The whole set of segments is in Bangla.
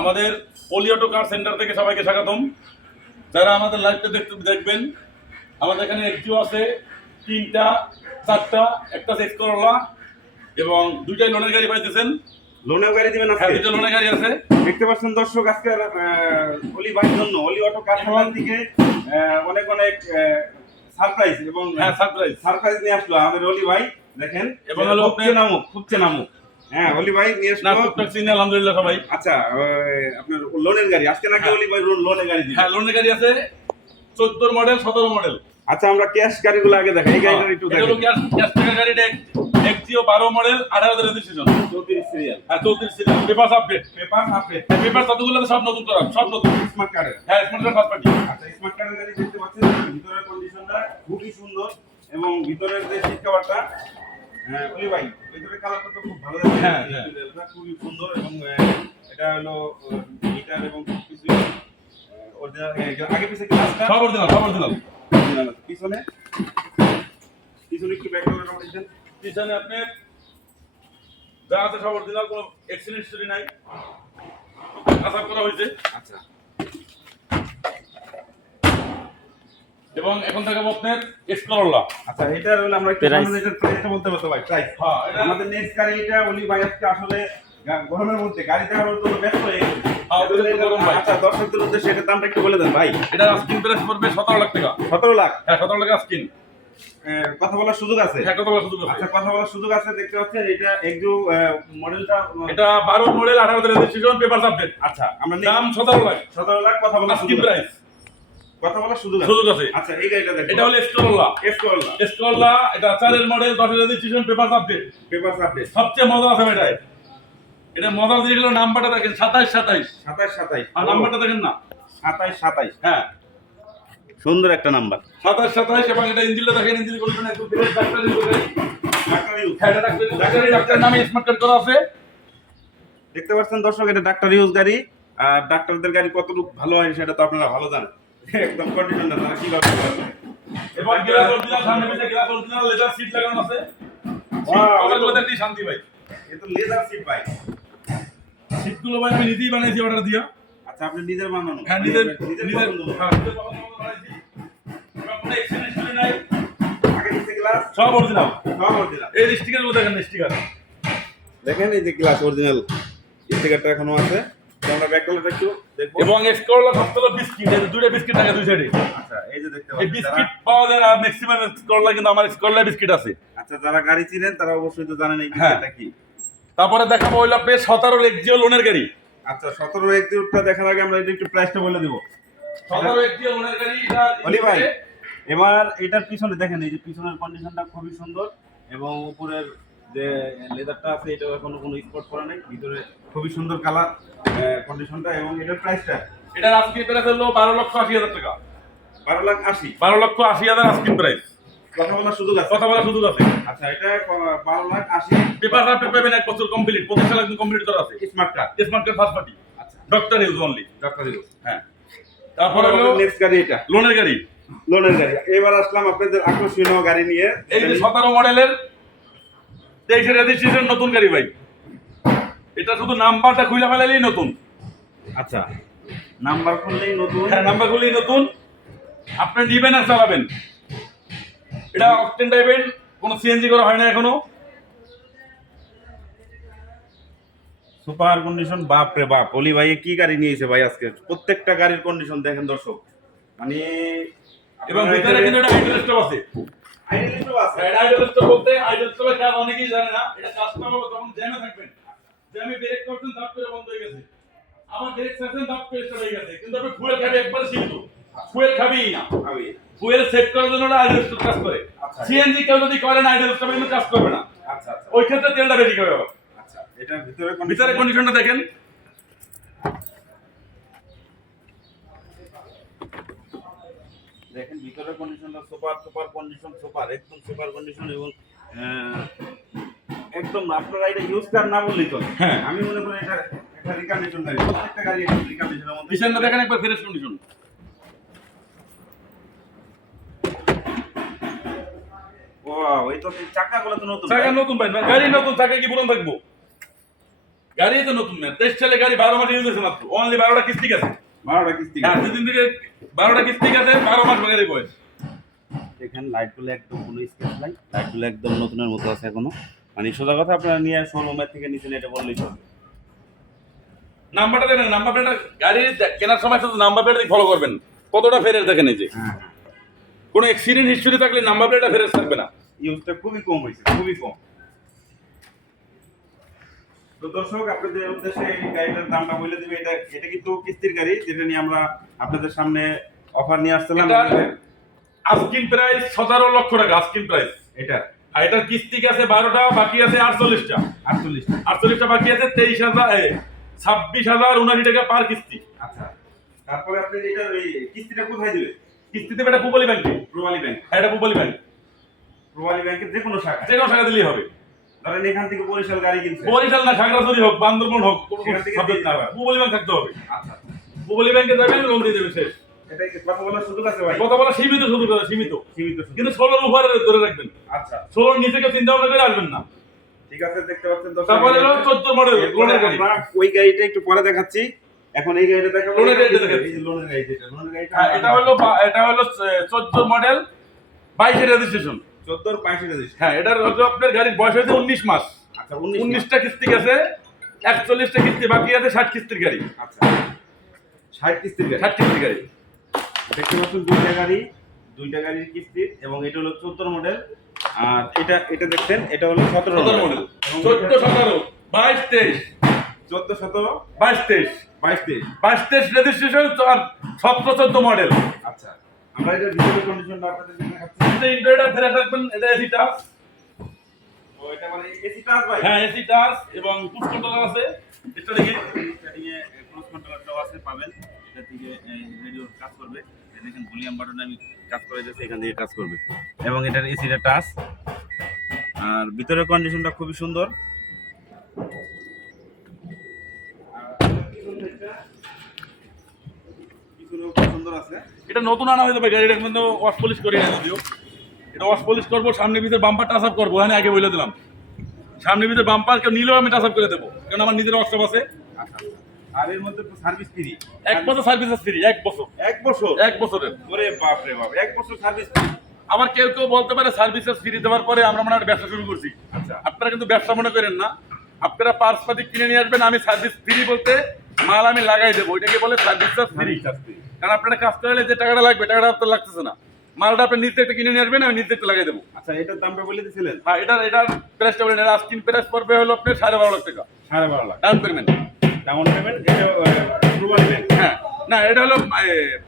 আমাদের অলি অটো কার সেন্টার থেকে সবাইকে স্বাগতম। যারা আমাদের লাইভটা দেখবেন, আমাদের এখানে এক্সিও আছে 3টা 4টা, একটা এক্স করলা এবং 2টাই লোনের গাড়ি পাইতেছেন। লোনের গাড়ি দিবেন আজকে? হ্যাঁ, 2টা লোনের গাড়ি আছে। দেখতে পাচ্ছেন দর্শক, আজকে অলি ভাইয়ের জন্য অলি অটো কার সেন্টার থেকে অনেক অনেক সারপ্রাইজ এবং সারপ্রাইজ নিয়ে আসলো আমাদের অলি ভাই। দেখেন এবং হলো খুব চেনামুখ। হ্যাঁ, অলি ভাই নিয়ে আসলো। আলহামদুলিল্লাহ সবাই। আচ্ছা, আপনার লোনের গাড়ি আজকে নাকি অলি ভাই লোনের গাড়ি দিবেন? হ্যাঁ, লোনের গাড়ি আছে 14 মডেল 17 মডেল। আচ্ছা, আমরা ক্যাশ গাড়িগুলো আগে দেখাই। এই গাড়িটা একটু দেখেন। এটা ক্যাশ টাকা গাড়িটা এক্সিও 12 মডেল 18 রেজিস্ট্রেশন, 34 সিরিয়াল। হ্যাঁ 34 সিরিয়াল, পেপার আপডেট। পেপার কতগুলো সব নতুন করা, সব নতুন। স্মার্ট কার্ডের? হ্যাঁ, স্মার্ট কার্ড ফার্স্ট পার্টি। আচ্ছা, স্মার্ট কার্ডের গাড়ি দেখতে পাচ্ছেন। ভিতরের কন্ডিশনটা খুবই সুন্দর এবং ভিতরের যে সিট কভারটা, হ্যাঁ অলি ভাই, ভিতরের কালারটা তো খুব ভালো দেখতে। হ্যাঁ, এটা খুবই সুন্দর এবং এটা হলো মিটার এবং কিছু অরিজিনাল। আগে পিছে গ্লাসটা সব অরিজিনাল পিছনে একটু ব্যাকগ্রাউন্ডের কন্ডিশন। পিছনে আপনি যা আছে সব অরিজিনাল, কোনো এক্সিডেন্ট হিস্টরি নাই, আশা করা হয়েছে। আচ্ছা, এবং এখন থেকে আপনার এক্সপ্লোরলা। আচ্ছা, এটা হলো আমরা একটু সামনে এটার প্রাইসটা বলতে পারতো ভাই? প্রাইস? হ্যাঁ, আমাদের নেক্সট গাড়ি এটা অলি ভাই আজকে আসলে গরমের মধ্যে গাড়ি দেখানোর জন্য ব্যস্ত হয়ে গেছে। গরম ভাই। আচ্ছা, দর্শকদের উদ্দেশ্যে এটার দামটা একটু বলে দেন ভাই। এটা আস্কিং প্রাইস পড়বে 17 লাখ টাকা। 17 লাখ? হ্যাঁ, 17 লাখ আস্কিং। কথা বলার সুযোগ আছে? হ্যাঁ, কত বড় সুযোগ আছে। আচ্ছা, কথা বলার সুযোগ আছে। দেখতে পাচ্ছেন এটা একটু মডেলটা, এটা 12 মডেল 18 রেজিস্ট্রেশন, পেপার আপডেট। আচ্ছা, আমরা দাম 17 লাখ। 17 লাখ কথা বলার আস্কিং সুযোগ আছে? প্রাইস, কথা বলার সুযোগ আছে। আচ্ছা, এই গাড়িটা দেখুন। এটা হলো এক্সপ্লোরলা। এক্সপ্লোরলা এটা 4 মডেল 10 রেজিস্ট্রেশন, পেপার আপডেট। সবচেয়ে মজা আছে এটাই। এটা মজার দিক হলো নাম্বারটা দেখেন 27 আর নাম্বারটা দেখেন না 27। হ্যাঁ, সুন্দর একটা নাম্বার। 27 এবং এটা ইঞ্জিনটা দেখেন, ইঞ্জিন কন্ডিশন একদম ফ্রেশ, ডাক্তারি করে। হ্যাঁ, এটা ডাক্তারের নামে স্মার্ট কার্ড করা আছে। দেখতে পাচ্ছেন দর্শক, এটা ডাক্তার ইউজ গাড়ি। আর ডাক্তারদের গাড়ি কতটুকু ভালো হয় সেটা তো আপনারা ভালো জানেন। একদম কন্ডিশনটা তারা কি করবে। এবং গ্লাস অরিজিনাল, সামনে পিছে গ্লাস অরিজিনাল, লেদার সিট লাগানো আছে। কভারগুলো দেখতে শান্তি ভাই। এটা লেদার সিট ভাই। সিটগুলো ভাই আমি নিজেই বানাইছি অর্ডার দিয়া। আচ্ছা, আপনি নিজের বানানো? হ্যাঁ, নিজের পছন্দ মতো। হ্যাঁ, নিজের পছন্দ মতো বানাইছি। এবং কোনো এক্সিডেন্ট হিস্টরি নাই, আগে পিছে গ্লাস সব অরিজিনাল। অরিজিনাল। এই স্টিকারগুলো দেখেন, স্টিকার দেখেন, এই যে গ্লাস অরিজিনাল স্টিকারটা এখনো আছে। আমরা ব্যাকগ্রাউন্ডটা একটু দেখবো। এবং এক্সকোলা সবথেকে বিস্কিট, এই দুটো বিস্কিট থাকে দুই সাইডে। আচ্ছা, এই যে দেখতে এই পাচ্ছেন বিস্কিট পাওয়া যায় না ম্যাক্সিমাম এক্সকোলা, কিন্তু আমার এক্সকোলা বিস্কিট আছে। আচ্ছা, যারা গাড়ি চিনেন তারা অবশ্যই তো জানেন এই হ্যাঁ। বিস্কিটটা কি। তারপরে দেখাবো হইলো আপনার 17 এক্সিও লোনের গাড়ি। আচ্ছা, 17 এক্সিউটটা দেখার আগে আমরা একটু প্রাইসটা বলে দিব। 17 এক্সিও লোনের গাড়ি। অলি ভাই, এবার এটার পিছনে দেখেন, এই যে পিছনের কন্ডিশনটা খুবই সুন্দর এবং উপরের যে লেদারটা আছে এটা এখনো কোনো স্পট করা নাই। ভিতরে খুবই সুন্দর কালার কন্ডিশনটা। এবং এটার প্রাইসটা, এটার আজকে প্রাইস হলো 12,80,000 টাকা। 12,80,000? 12,80,000 আজকে প্রাইস। কথা বলার সুযোগ আছে? কথা বলার সুযোগ আছে। আচ্ছা, এটা 12,80,000। পেপার আপডেট পাবেন 1 বছর কমপ্লিট, 25 সাল একদম কমপ্লিট করা আছে। Smart card? Smart card first party. আচ্ছা, doctor use only. Doctor use. হ্যাঁ, তারপরে হলো নেক্সট গাড়ি এটা লোনের গাড়ি। লোনের গাড়ি। এবার আসলাম আপনাদের আকর্ষণীয় গাড়ি নিয়ে। এই যে 17 মডেলের 23 রেজিস্ট্রেশন নতুন গাড়ি ভাই। এটা শুধু নাম্বারটা খুলে ফেলালেই নতুন। আচ্ছা, নাম্বার খুললেই নতুন? হ্যাঁ, নাম্বার খুললেই নতুন। আপনি নিবেন আর চালাবেন। এটা অকটেন টাইপের, কোনো সিএনজি করা হয় না এখনো। Super condition. বাপ রে বাপ, অলি ভাই কি গাড়ি নিয়েছে ভাই আজকে। প্রত্যেকটা গাড়ির কন্ডিশন দেখেন দর্শক, মানে। এবং ভিতরে কিন্তু এটা আইডল স্টপ আছে। আইডল স্টপ আছে? এটা আইডল স্টপ বলতে, আইডল স্টপের কাজ অনেকেই জানে না। এটা কাস্টমার হবে তখন জ্যামে থাকবেন, জ্যামে ব্রেক করছেন ধাপ করে বন্ধ হয়ে গেছে, আবার ব্রেক ছাড়ছেন ধাপ করে স্টার্ট হয়ে গেছে, কিন্তু আপনি ফুয়েল খাবি একবারে সীমিত, ফুয়েল খাবিই না। ফুয়েল সেভ করার জন্য আইডল স্টপ কাজ করে। সিএনজি কেউ যদি করে না, আইডল স্টপ কিন্তু কাজ করবে না। আচ্ছা আচ্ছা, ওই ক্ষেত্রে তেলটা বেশি খাবে। আচ্ছা, এটা ভিতরে কন্ডিশনটা দেখেন। দেখেন ভিতরের কন্ডিশনটা সুপার কন্ডিশন, একদম সুপার কন্ডিশন। এবং একদম আপনারা এটা ইউজ কার না বললেই চলে। হ্যাঁ, আমি মনে করি এটা একটা রিকন্ডিশন গাড়ি। প্রত্যেকটা গাড়ি একটা রিকন্ডিশনের মধ্যে। পিছনটা দেখেন একবার ফ্রেশ কন্ডিশন। ওয়াও, এই তো চাকাগুলো তো নতুন। চাকা নতুন ভাই, গাড়ি নতুন, চাকা কি পুরান থাকবো? গাড়ি তো নতুন না, 23 সালে গাড়ি 12 মাস ইউজ হয়েছে মাত্র, অনলি 12টা কিস্তি গেছে। 12টা কিস্তি হ্যাঁ, দুদিন থেকে 12টা কিস্তি গেছে, 12 মাস গাড়ি বয়স। দেখেন লাইটগুলো একদম কোনো স্কেচ নাই, লাইটগুলো একদম নতুনের মতো আছে এখনো। মানে সোজা কথা আপনারা নিয়ে শোরুমের থেকে নিচে এটা বললেই চলবে। নাম্বারটা দেখেন, নাম্বার প্লেটটা গাড়ি কেনার সময় শুধু নাম্বার প্লেট ফলো করবেন, কতটা ফেরেস দেখেন এই যে। হ্যাঁ, কোনো অ্যাক্সিডেন্ট হিস্টরি থাকলে নাম্বার প্লেটটা ফেরেস থাকবে না। ইউজটা খুবই কম হয়েছে, খুবই কম। তো দর্শক আপনাদের উদ্দেশ্যে এই গাড়িটার দামটা বলে দিবে। এটা কিন্তু কিস্তির গাড়ি, যেটা নিয়ে আমরা আপনাদের সামনে অফার নিয়ে আসছিলাম। আস্কিং প্রাইস 17 লক্ষ টাকা আস্কিং প্রাইস এটা, আর এটার কিস্তি আছে 12টা, বাকি আছে 48টা। 48টা। 48টা বাকি আছে 26,079 টাকা পার কিস্তি। আচ্ছা, তারপরে আপনি এটা এই কিস্তিটা কোথায় দিবেন? কিস্তি দেবে এটা পুবালি ব্যাংকে। প্রবালী ব্যাংক। হ্যাঁ, এটা পুবালি ব্যাংক। প্রবালী ব্যাংকের যে কোনো শাখা, যে কোনো টাকা দিলেই হবে। ধরেন এখান থেকে বরিশাল গাড়ি কিনছে, বরিশাল না, খাগড়াছড়ি হোক, বান্দরবান হোক, কোনো সেখান থেকে সাবজেক্ট দিয়ে না, দেবেন। পুবালি ব্যাংক থাকতে হবে। আচ্ছা, পুবালি ব্যাংকে যাবেন, লোন দিয়ে দেবে শেষ। এটা কি কথা বলার সুযোগ আছে ভাই? কথা বলা সীমিত, শুধু কথা সীমিত, সীমিত সুযোগ। কিন্তু 16 উপরে ধরে রাখবেন। আচ্ছা, 16 নিচে কেউ চিন্তা ভাবনা করে আসবেন না। ঠিক আছে, দেখতে পাচ্ছেন দর্শক। তারপরে হলো 14 মডেল লোনের গাড়ি। আমরা ওই গাড়িটা একটু পরে দেখাচ্ছি, এখন এই গাড়িটা দেখাবো। লোনের গাড়িটা দেখাচ্ছি। এই যে লোনের গাড়ি, যেটা লোনের গাড়িটা, হ্যাঁ, এটা হলো 14 মডেল 22 এর রেজিস্ট্রেশন। 14 82 রেজিস্ট্রেশন। হ্যাঁ, এটার হলো আপনার গাড়ির বয়স হয়েছে 19 মাস। আচ্ছা, 19টা কিস্তি গেছে, 41টা কিস্তি বাকি আছে, 60 কিস্তির গাড়ি। আচ্ছা, 60 কিস্তির গাড়ি। 60 কিস্তির গাড়ি। দেখতে পাচ্ছেন দুইটা গাড়ির কিস্তি, এবং এটা হলো 14 মডেল। আর এটা দেখছেন, এটা হলো 17 মডেল। 14 17 22 23 14 17 22 23 22 23। 22 23 রেজিস্ট্রেশন আর 17 14 মডেল। আচ্ছা, আমরা এটা ভিতরের কন্ডিশনটা আপনাদের দেখাচ্ছি। এটা ইন্টারনেট ফেরে রাখবেন, এটা এসি টাচ। ও, এটা মানে এসি টাচ ভাই? হ্যাঁ, এসি টাচ এবং পুশ কন্ট্রোলার আছে। এটা দেখি স্টার্টিংয়ে ক্রস কন্ট্রোলারটাও আছে, পাবেন। এটা থেকে রেডিও কাজ করবে। এই দেখেন ভলিউম বাটনে আমি কাজ করে যাচ্ছি, এখান থেকে কাজ করবে। এবং এটার এসিটা টাচ, আর ভিতরের কন্ডিশনটা খুবই সুন্দর। পিছনেও খুব সুন্দর আছে। এটা নতুন আনা হয়ে যাবে গাড়িটা, কিন্তু ওয়াশ পলিশ করি না যদিও। এটা ওয়াশ পলিশ করবো, সামনে ভিতরে বাম্পার টাচ আপ করবো। হ্যাঁ, আগে বলে দিলাম, সামনে ভিতরে বাম্পার কেউ নিলেও আমি টাচ আপ করে দেবো, কারণ আমার নিজের ওয়ার্কশপ আছে। আচ্ছা, আর এর মধ্যে তো সার্ভিস ফ্রি। 1 বছর সার্ভিস ফ্রি, 1 বছর। 1 বছর? 1 বছরের। ওরে বাপ রে বাপ, 1 বছর সার্ভিস ফ্রি। আবার কেউ কেউ বলতে পারে সার্ভিসেস ফ্রি দেওয়ার পরে আমরা মনে হয় ব্যবসা শুরু করছি। আচ্ছা, আপনারা কিন্তু ব্যবসা মনে করেন না, আপনারা পার্সপাতি কিনে নিয়ে আসবেন, আমি সার্ভিস ফ্রি বলতে মাল আমি লাগাই দেবো, ওইটাকে বলে সার্ভিসেস ফ্রি। কারণ আপনারা কাজ করলে যে টাকাটা লাগবে, টাকাটা আপনার লাগতেছে না, মালটা আপনি নিজে একটা কিনে নিয়ে আসবেন, আমি নিজে একটা লাগাই দেবো। আচ্ছা, এটার দামটা বলে দিয়েছিলেন? হ্যাঁ, এটার প্রাইসটা বলেন, এটা আস্কিং প্রাইস পড়বে হলো আপনার 12.5 লাখ টাকা 12.5 lakh down payment. Down payment. এটা প্রবালী ব্যাংক? হ্যাঁ, না, এটা হলো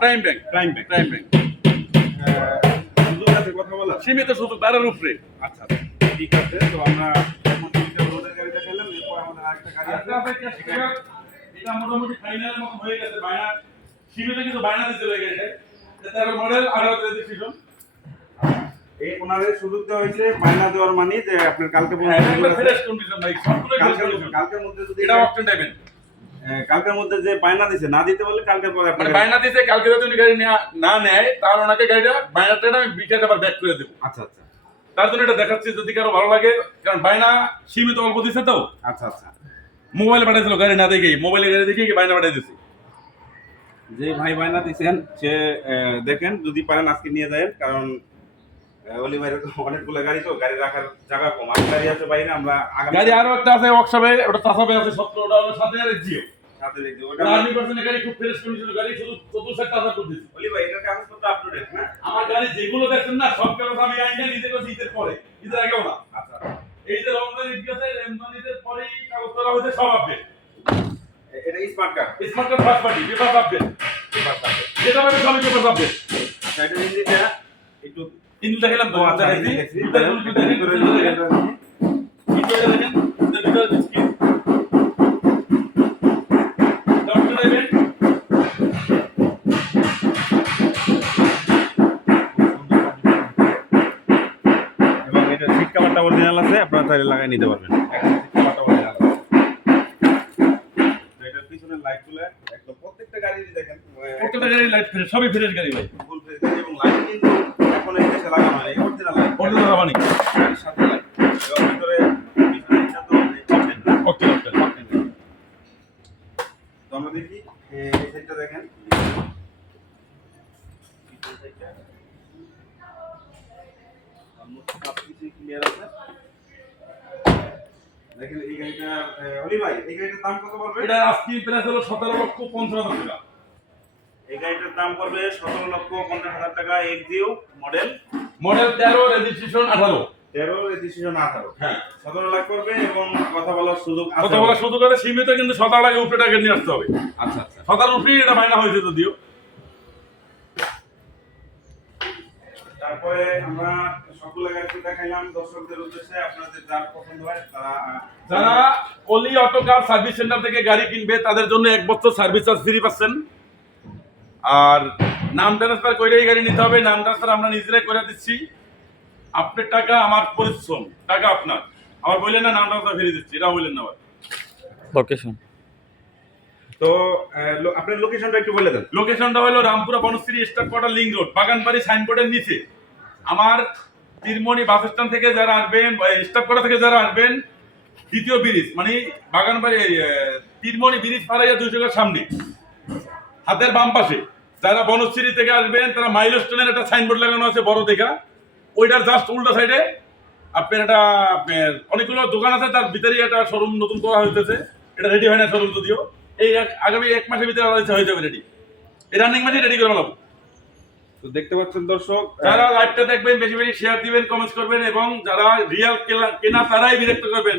prime bank. Prime bank. Prime bank সুযোগ আছে কথা বলা? সীমিত সুযোগ, বাড়ার উপরে। আচ্ছা, ঠিক আছে। তো আমরা এখন দুইটা রোডের গাড়ি দেখালাম, এরপর আমাদের আরেকটা গাড়ি আছে। এটা মোটামুটি ফাইনাল মতো হয়ে গেছে, বায়না সীমিত কিন্তু বায়না দিতে হয়ে গেছে। 13 মডেল 18 রেজিস্ট্রেশন। এই ওনাদের সুযোগ দেওয়া হয়েছে বায়না দেওয়ার মানে যে আপনার কালকে হ্যাঁ, এটা ফ্রেশ কন্ডিশন ভাই, সবগুলো ফ্রেশ কন্ডিশন। কালকের মধ্যে যদি এটা অপশন দেবেন, কালকের মধ্যে যে বায়না দিছে না দিতে বলে কালকের পরে মানে আপনার বায়না দিতে কালকে যদি উনি গাড়ি না নেয়, তাহলে ওনাকে গাড়িটা বায়নাটা আমি বিকাশ আবার ব্যাক করে দেবো। আচ্ছা আচ্ছা তার জন্য এটা দেখাচ্ছি, যদি কারো ভালো লাগে, কারণ বায়না সীমিত অল্প দিচ্ছে তো। আচ্ছা আচ্ছা মোবাইলে পাঠাইছিল গাড়ি না দেখেই, মোবাইলে গাড়ি দেখেই বায়না পাঠাই দিচ্ছে। যে ভাই বায়না দিচ্ছেন সে দেখেন যদি পারেন আজকে নিয়ে যায়, কারণ অলি ভাইয়ের অনেকগুলো গাড়ি, তো গাড়ি রাখার জায়গা কম। আর গাড়ি আছে বাইরে, আমরা গাড়ি আরো একটা আছে ওয়ার্কশপে, ওটা চাষাবে আছে 17, ওটা হলো 7 এর জিও। সাথে দেখি ওটা। ওটা 100% গাড়ি, খুব ফ্রেশ কন্ডিশনের গাড়ি, শুধু 24 টাকা চাষা করে দিচ্ছি। অলি ভাই এটার কাগজপত্র আপডেট না? আমার গাড়ি যেগুলো দেখছেন না, সব কাগজ আমি আইনা নিজে করছি ঈদের পরে, ঈদের আগেও না। আচ্ছা, এই যে রমজান ঈদ গেছে, রমজান ঈদের পরেই কাগজ করা হয়েছে, সব আপডেট। এটা smart card? Smart card first party, paper update, যেটা পাবে সবই পেপার আপডেট। আচ্ছা, এটা ইঞ্জিনটা একটু কিন্তু দেখালাম তো, আচ্ছা, দেখাইছি দেখছি। ভিতরে দেখেন, ভিতরে দেখেন, ভিতরে দেখেন, ভিতরে স্ক্রিন ডক্টর দেবেন। এবং এটা সিট কভারটা অরিজিনাল আছে, আপনারা চাইলে লাগাই নিতে পারবেন। একদম সিট কভারটা অরিজিনাল আছে। তো এটার পিছনের লাইটগুলো একদম প্রত্যেকটা গাড়িরই দেখেন প্রত্যেকটা গাড়ি লাইট ফ্রেশ, সবই ফ্রেশ গাড়ি ভাই। ফুল ফ্রেশ গাড়ি, এবং লাইট কিন্তু এখন এই দেশে লাগানো হয় অরিজিনাল লাইট, অরিজিনাল রাবানি গাড়ির সাথে লাইট। এবং ভিতরে পিছনে এটা তো অপশন না, ওকে ওকে। তো আমরা দেখি এই সাইডটা দেখেন, পিছন সাইডটা অলমোস্ট সবকিছু ক্লিয়ার আছে। দেখেন এই গাড়িটা অলি ভাই, এই গাড়িটার দাম কত পড়বে? এটা আজকে প্রাইস হলো 17,50,000 টাকা। এই গাড়িটার দাম পড়বে 17,50,000 টাকা। Axio model, model 13, registration 18। 13 registration 18। হ্যাঁ, 17 লাখ পড়বে এবং কথা বলার সুযোগ আছে। কথা বলার সুযোগ আছে সীমিত, কিন্তু 17 লাখের উপরে টাকা নিয়ে আসতে হবে। আচ্ছা আচ্ছা। 17 উপরে এটা মাইনা হয়েছে যদিও। তারপরে আমরা সবগুলো গাড়ি দেখাইলাম দর্শকদের উদ্দেশ্যে, আপনাদের যার পছন্দ হয় তারা যারা অলি অটো কার সার্ভিস সেন্টার থেকে গাড়ি কিনবে তাদের জন্য 1 বছর সার্ভিস চার্জ ফ্রি পাচ্ছেন। আর নাম ট্রান্সফার করে এই গাড়ি নিতে হবে, নাম ট্রান্সফার আমরা নিজেরাই করে দিচ্ছি। আপনার টাকা আমার পরিশ্রম, টাকা আপনার। আবার বললেন না নাম ট্রান্সফার ফ্রি দিচ্ছি, এটা বললেন না আবার। লোকেশন তো আপনার লোকেশনটা একটু বলে দেন। লোকেশনটা হলো Rampura Banasree staff quarter link road, Baganbari সাইনবোর্ডের নিচে। আমার তিরমণি বাস স্ট্যান্ড থেকে যারা আসবেন, স্টাফ কোয়ার্টার থেকে যারা আসবেন, দ্বিতীয় ব্রিজ মানে বাগানবাড়ি তিরমণি ব্রিজ পাড়াইয়া 200 টাকার সামনে হাতের বাম পাশে। যারা বনশ্রী থেকে আসবেন তারা মাইলস্টোনের একটা সাইনবোর্ড লাগানো আছে বড় দেখা, ওইটার জাস্ট উল্টা সাইডে আপনার একটা অনেকগুলো দোকান আছে, তার ভিতরে একটা শোরুম নতুন করা হইতেছে। এটা রেডি হয় না শোরুম যদিও, এই আগামী 1 মাসের ভিতরে হয়ে যাবে রেডি। এই রানিং মাসে রেডি করে ফেলাবো। তো দেখতে পাচ্ছেন দর্শক, যারা লাইভটা দেখবেন বেশি বেশি শেয়ার দিবেন, কমেন্ট করবেন, এবং যারা রিয়েল কেনা তারাই বিরক্ত করবেন।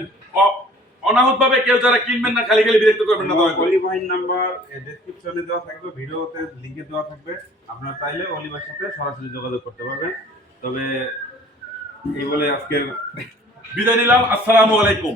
অনাহুত ভাবে কেউ যারা কিনবেন না খালি খালি বিরক্ত করবেন না। অলি ভাইয়ের নাম্বার ডেসক্রিপশনে দেওয়া থাকবে, ভিডিওতে লিংকে দেওয়া থাকবে, আপনারা চাইলে অলি ভাইয়ের সাথে সরাসরি যোগাযোগ করতে পারবেন। তবে এই বলে আজকের বিদায় নিলাম, আসসালামু আলাইকুম।